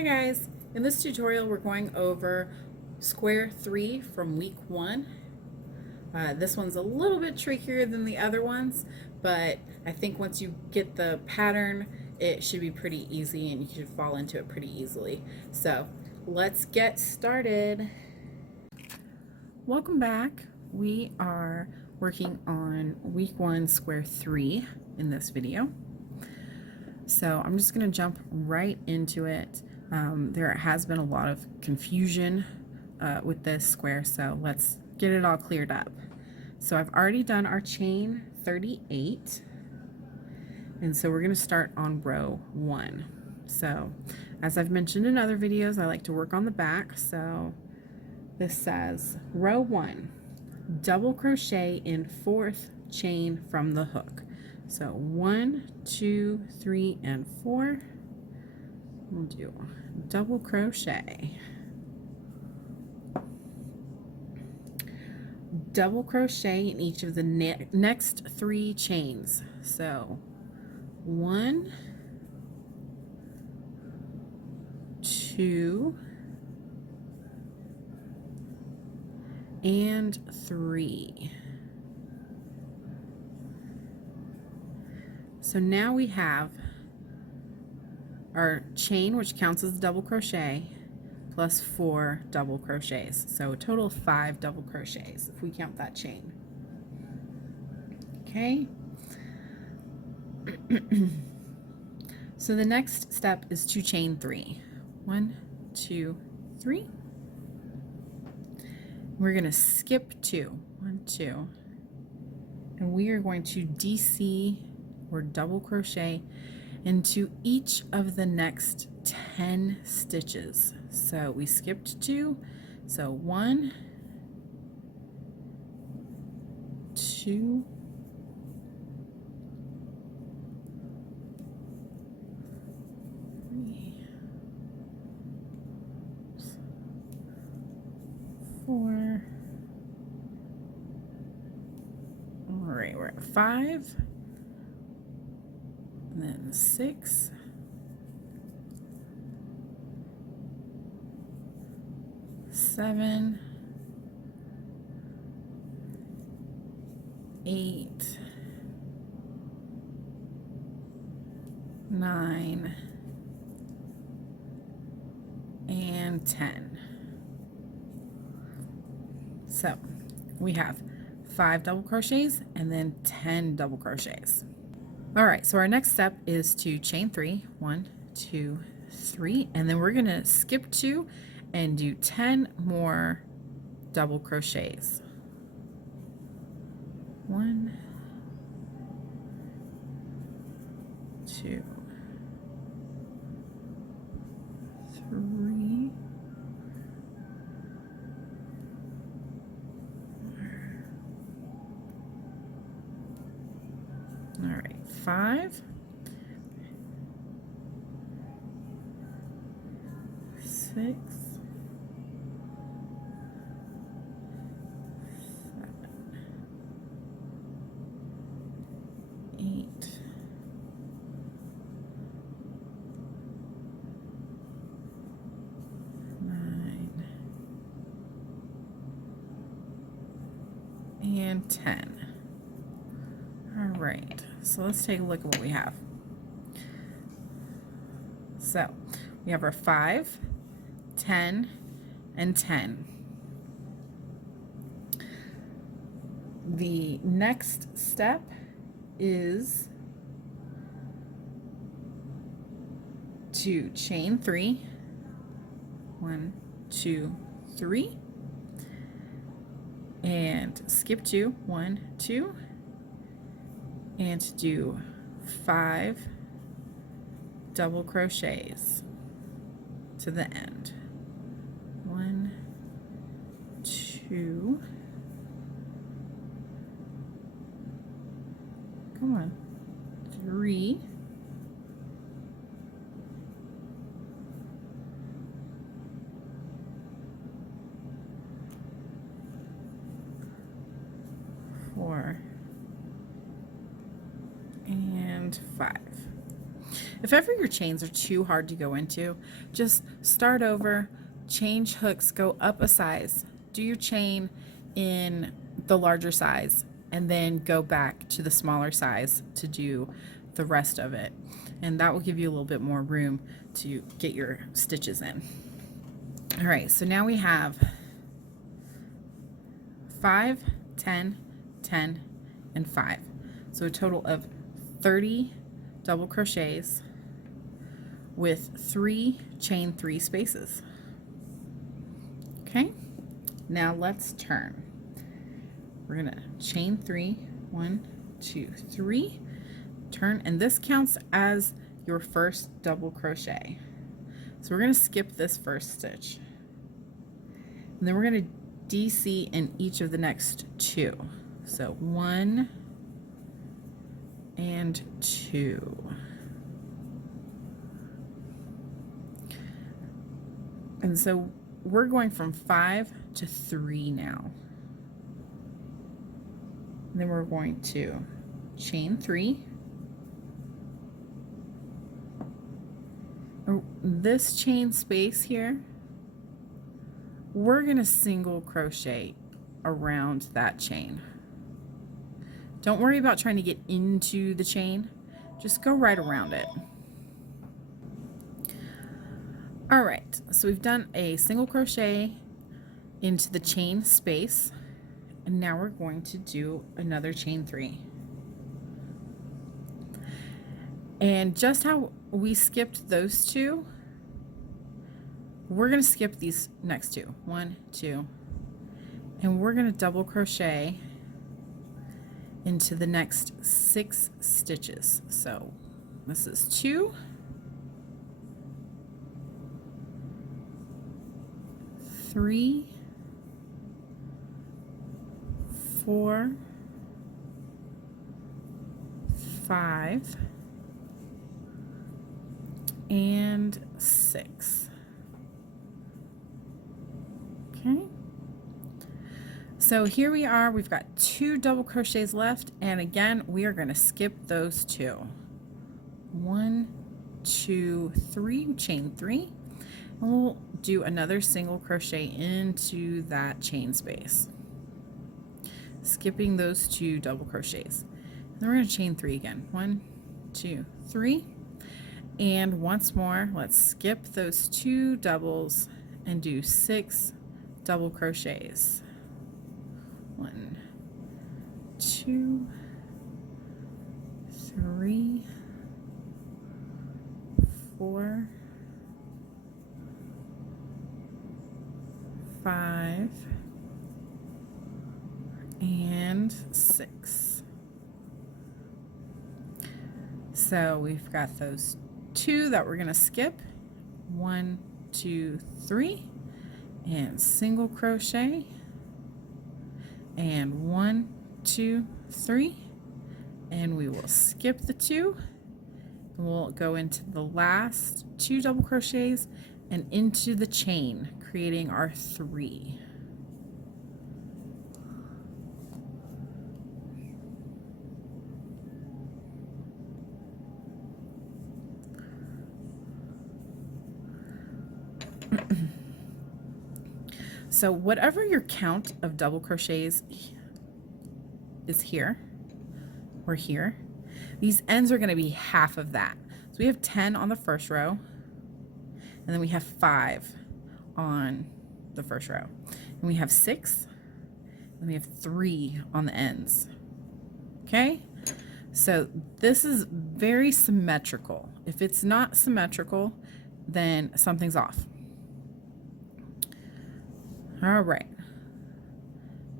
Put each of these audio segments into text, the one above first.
Hi guys, in this tutorial we're going over square 3 from week 1. This one's a little bit trickier than the other ones, but I think once you get the pattern it should be pretty easy and you should fall into it pretty easily. So let's get started. Welcome back. We are working on week 1 square 3 in this video. So I'm just going to jump right into it. There has been a lot of confusion with this square, so let's get it all cleared up. So I've already done our chain 38, and so we're going to start on row 1. So as I've mentioned in other videos, I like to work on the back. So this says row 1, double crochet in 4th chain from the hook. So 1, 2, 3, and 4. We'll do double crochet, double crochet in each of the next 3 chains. So 1, 2, and 3. So now we have our chain, which counts as a double crochet, plus 4 double crochets. So a total of 5 double crochets if we count that chain. Okay. So the next step is to chain 3. 1, 2, 3. We're going to skip 2. 1, 2. And we are going to DC or double crochet into each of the next 10 stitches. So we skipped 2. So 1, 2, 3, 4. All right, we're at 5. And then 6, 7, 8, 9, and 10. So we have 5 double crochets and then 10 double crochets. All right, so our next step is to chain 3. 1, 2, 3, and then we're going to skip 2 and do 10 more double crochets. 1, 2, 3, 4. All right, 5, 6, 7, 8, 9, and 10. All right, so let's take a look at what we have. So we have our 5, 10, and 10. The next step is to chain 3. 1, 2, 3, and skip 2. 1, 2, and to do 5 double crochets to the end. 1, 2, come on, 3, 4, and 5. If ever your chains are too hard to go into, just start over, change hooks, go up a size, do your chain in the larger size, and then go back to the smaller size to do the rest of it. And that will give you a little bit more room to get your stitches in. All right, so now we have 5, 10, 10, and 5. So a total of 30 double crochets with 3 chain 3 spaces. Okay, now let's turn. We're gonna chain 3, 1, 2, 3, turn, and this counts as your first double crochet. So we're gonna skip this first stitch, and then we're gonna DC in each of the next 2. So 1 and 2. And so we're going from 5 to 3 now. And then we're going to chain 3. This chain space here, we're going to single crochet around that chain. Don't worry about trying to get into the chain. Just go right around it. All right, so we've done a single crochet into the chain space, and now we're going to do another chain 3. And just how we skipped those 2, we're going to skip these next 2. 1, 2, and we're going to double crochet into the next 6 stitches. So this is 2, 3, 4, 5, and 6. Okay. So here we are, we've got 2 double crochets left, and again, we are going to skip those 2. 1, 2, 3, chain 3, and we'll do another single crochet into that chain space, skipping those 2 double crochets. And then we're going to chain 3 again. 1, 2, 3, and once more, let's skip those 2 doubles and do 6 double crochets. 1, 2, 3, 4, 5, and 6. So we've got those 2 that we're going to skip. 1, 2, 3, and single crochet, and 1, 2, 3, and we will skip the 2, and we'll go into the last 2 double crochets and into the chain, creating our 3. So whatever your count of double crochets is here or here, these ends are going to be half of that. So we have 10 on the first row, and then we have 5 on the first row, and we have 6, and we have 3 on the ends. Okay, so this is very symmetrical. If it's not symmetrical, then something's off. All right,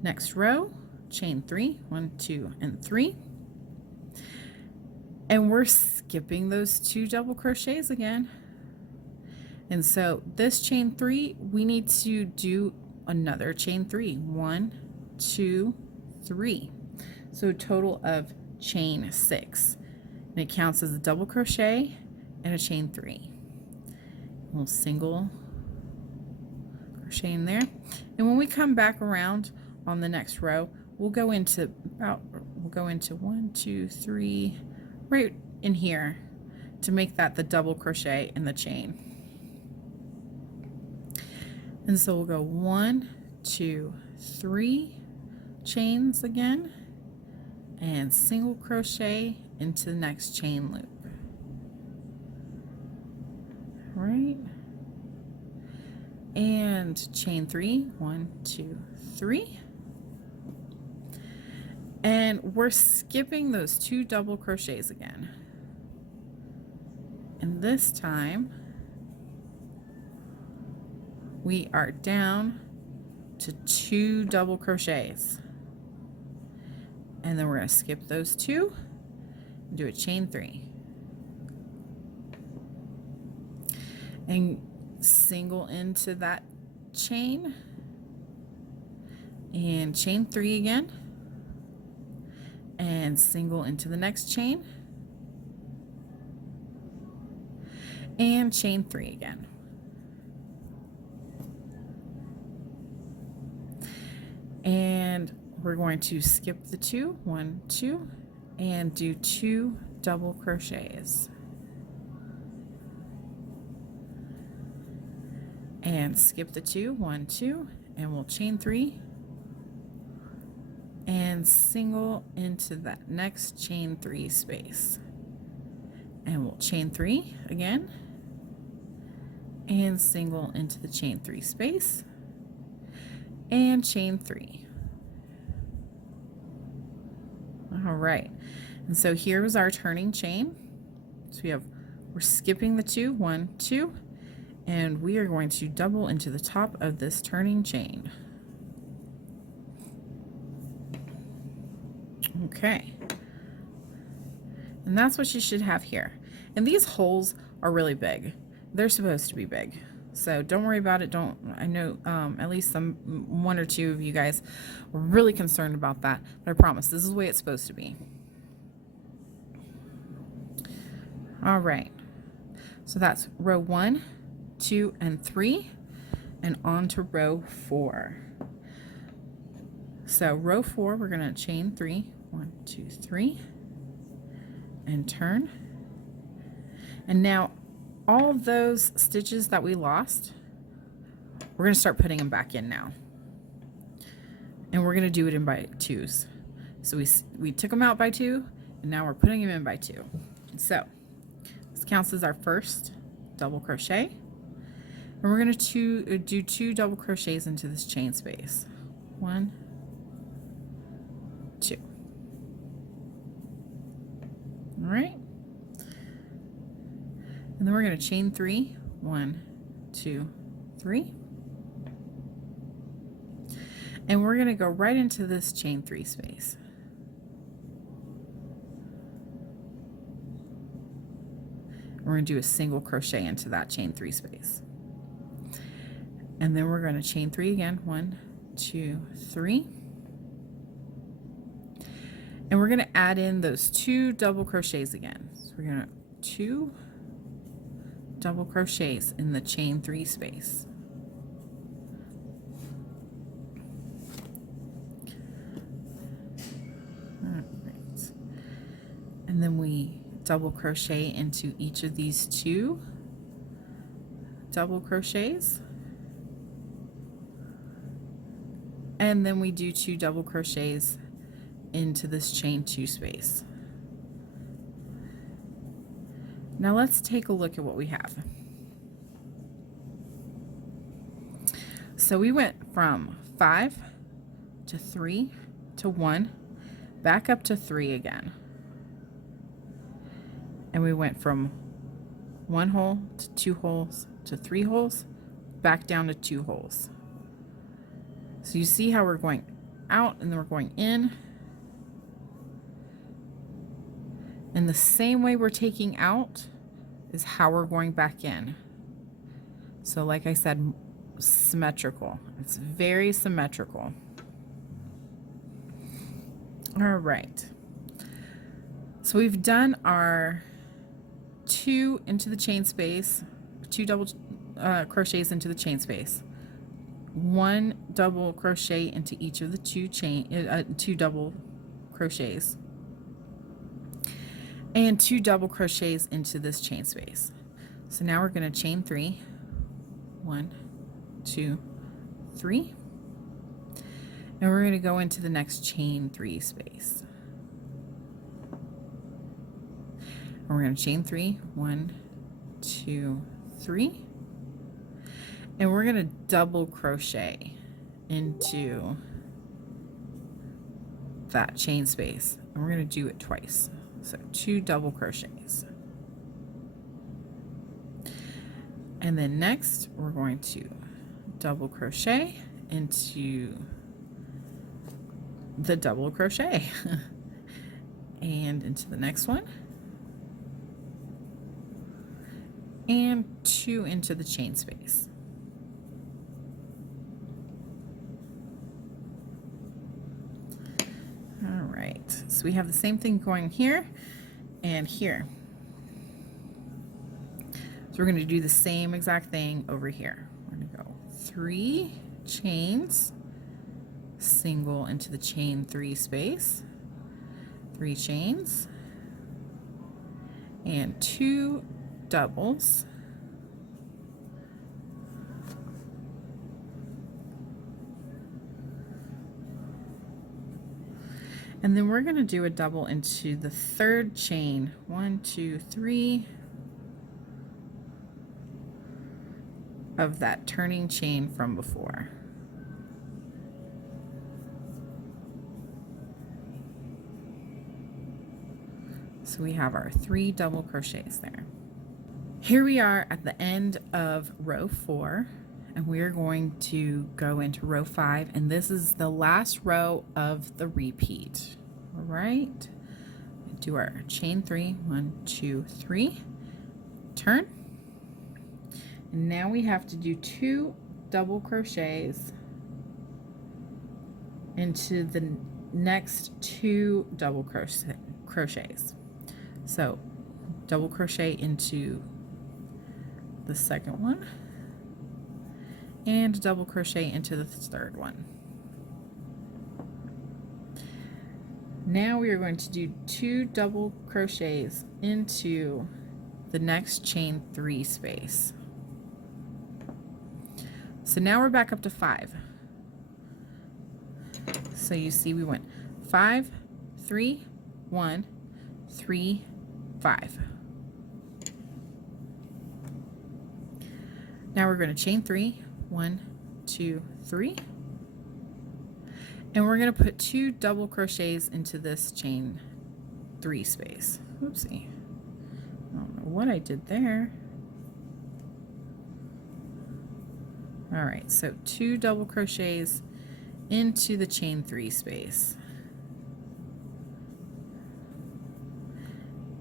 next row, chain 3, 1, 2, and 3, and we're skipping those 2 double crochets again. And so this chain 3, we need to do another chain 3, 1, 2, 3, so a total of chain 6, and it counts as a double crochet and a chain 3. We'll single crochet in there, and when we come back around on the next row, we'll go into 1, 2, 3, right in here, to make that the double crochet in the chain. And so we'll go 1, 2, 3 chains again, and single crochet into the next chain loop. All right, and chain 3, 1, 2, 3. And we're skipping those 2 double crochets again. And this time we are down to 2 double crochets. And then we're going to skip those 2 and do a chain 3. And single into that chain and chain 3 again, and single into the next chain and chain 3 again. And we're going to skip the 2, 1, 2, and do 2 double crochets. And skip the 2, 1, 2, and we'll chain 3 and single into that next chain 3 space. And we'll chain 3 again and single into the chain 3 space and chain 3. All right, and so here's our turning chain. So we're skipping the 2, 1, 2, and we are going to double into the top of this turning chain. Okay, and that's what you should have here. And these holes are really big. They're supposed to be big, so don't worry about it. I know at least one or two of you guys were really concerned about that, but I promise this is the way it's supposed to be. All right, so that's row 1, 2, and 3, and on to row 4. So row 4, we're going to chain 3, 1, 2, 3, and turn. And now all those stitches that we lost, we're going to start putting them back in now. And we're going to do it in by 2s. So we took them out by 2, and now we're putting them in by 2. So this counts as our first double crochet. And we're going to do 2 double crochets into this chain space. 1, 2. All right. And then we're going to chain 3, 1, 2, 3. And we're going to go right into this chain 3 space. We're going to do a single crochet into that chain 3 space. And then we're going to chain 3 again, 1, 2, 3. And we're going to add in those 2 double crochets again. So we're going to 2 double crochets in the chain 3 space. All right. And then we double crochet into each of these 2 double crochets. And then we do 2 double crochets into this chain 2 space. Now let's take a look at what we have. So we went from 5 to 3 to 1, back up to 3 again. And we went from 1 hole to 2 holes to 3 holes, back down to 2 holes. So you see how we're going out and then we're going in. And the same way we're taking out is how we're going back in. So like I said, symmetrical. It's very symmetrical. All right. So we've done our 2 into the chain space, 2 double crochets into the chain space, 1 double crochet into each of the 2 double crochets. and 2 double crochets into this chain space. So now we're going to chain 3, 1, 2, 3, and we're going to go into the next chain 3 space. And we're going to chain 3, 1, 2, 3, and we're going to double crochet into that chain space, and we're going to do it twice. So 2 double crochets. And then next we're going to double crochet into the double crochet and into the next one, and 2 into the chain space. All right, so we have the same thing going here and here. So we're going to do the same exact thing over here. We're going to go 3 chains, single into the chain 3 space, 3 chains, and 2 doubles, and then we're going to do a double into the 3rd chain, 1, 2, 3, of that turning chain from before. So we have our 3 double crochets there. Here we are at the end of row 4, and we're going to go into row 5, and this is the last row of the repeat. All right, do our chain 3, 1, 2, 3, turn, and now we have to do 2 double crochets into the next 2 double crochets. So double crochet into the second one and double crochet into the third one. Now we are going to do 2 double crochets into the next chain 3 space. So now we're back up to 5. So you see we went 5, 3, 1, 3, 5. Now we're going to chain 3, 1, 2, 3, and we're going to put 2 double crochets into this chain 3 space. Oopsie, I don't know what I did there. All right, so 2 double crochets into the chain 3 space,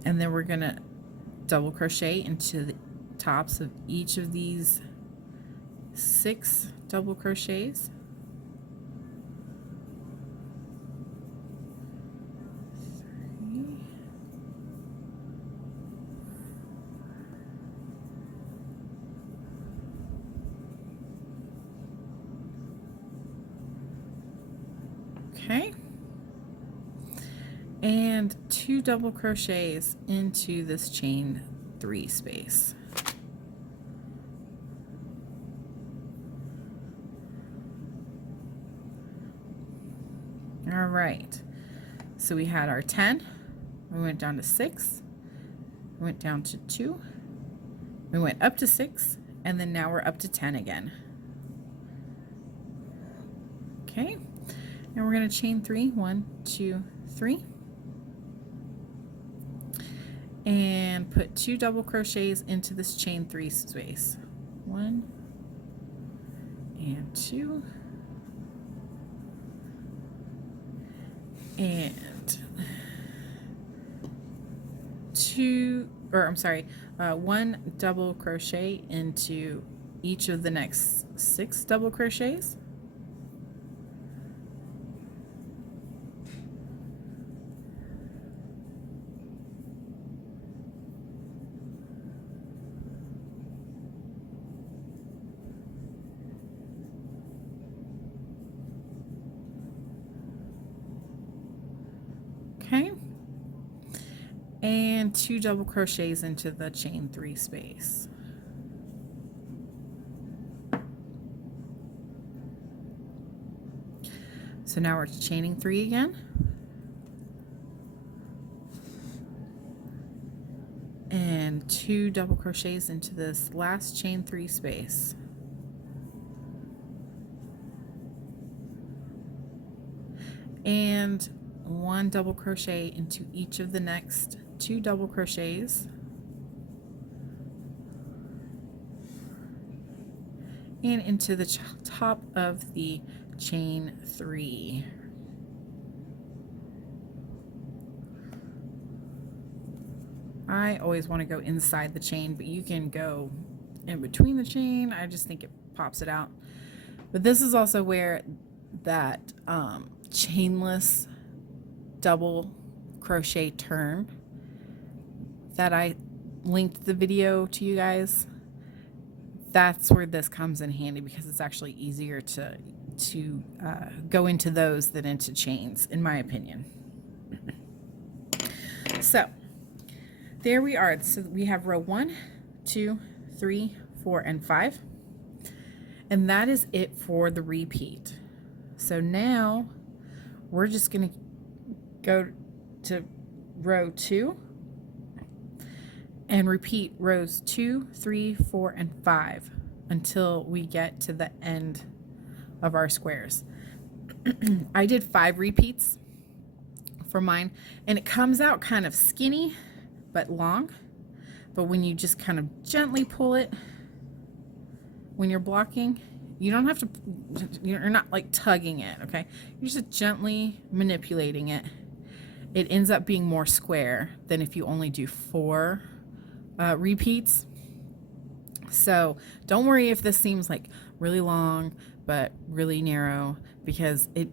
and then we're going to double crochet into the tops of each of these 6 double crochets. Okay, and 2 double crochets into this chain 3 space. All right, so we had our 10, we went down to 6, we went down to 2, we went up to 6, and then now we're up to 10 again. Okay, and we're going to chain 3, 1, 2, 3, and put 2 double crochets into this chain 3 space. 1 and 2, and 1 double crochet into each of the next 6 double crochets. Okay, and 2 double crochets into the chain 3 space. So now we're chaining 3 again, and 2 double crochets into this last chain 3 space. And 1 double crochet into each of the next 2 double crochets, and into the top of the chain 3. I always want to go inside the chain, but you can go in between the chain. I just think it pops it out. But this is also where that chainless double crochet turn that I linked the video to you guys, that's where this comes in handy, because it's actually easier to go into those than into chains, in my opinion. So there we are. So we have row 1, 2, 3, 4, and 5, and that is it for the repeat. So now we're just going to go to row 2 and repeat rows 2, 3, 4, and 5 until we get to the end of our squares. I did 5 repeats for mine, and it comes out kind of skinny but long. But when you just kind of gently pull it when you're blocking, you don't have to, you're not like tugging it, okay? You're just gently manipulating it. It ends up being more square than if you only do 4 repeats. So don't worry if this seems like really long but really narrow, because it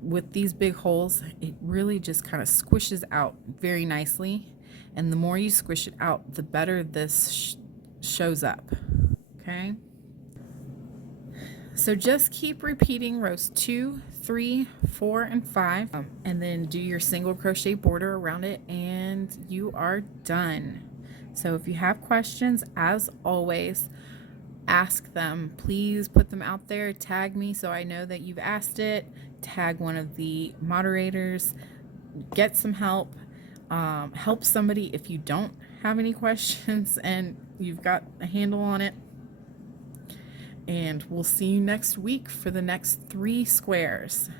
with these big holes, it really just kind of squishes out very nicely, and the more you squish it out, the better this shows up. Okay, so just keep repeating rows 2, 3, 4, and 5, and then do your single crochet border around it, and you are done. So if you have questions, as always, ask them. Please put them out there. Tag me so I know that you've asked it. Tag one of the moderators. Get some help. Help somebody if you don't have any questions and you've got a handle on it. And we'll see you next week for the next 3 squares.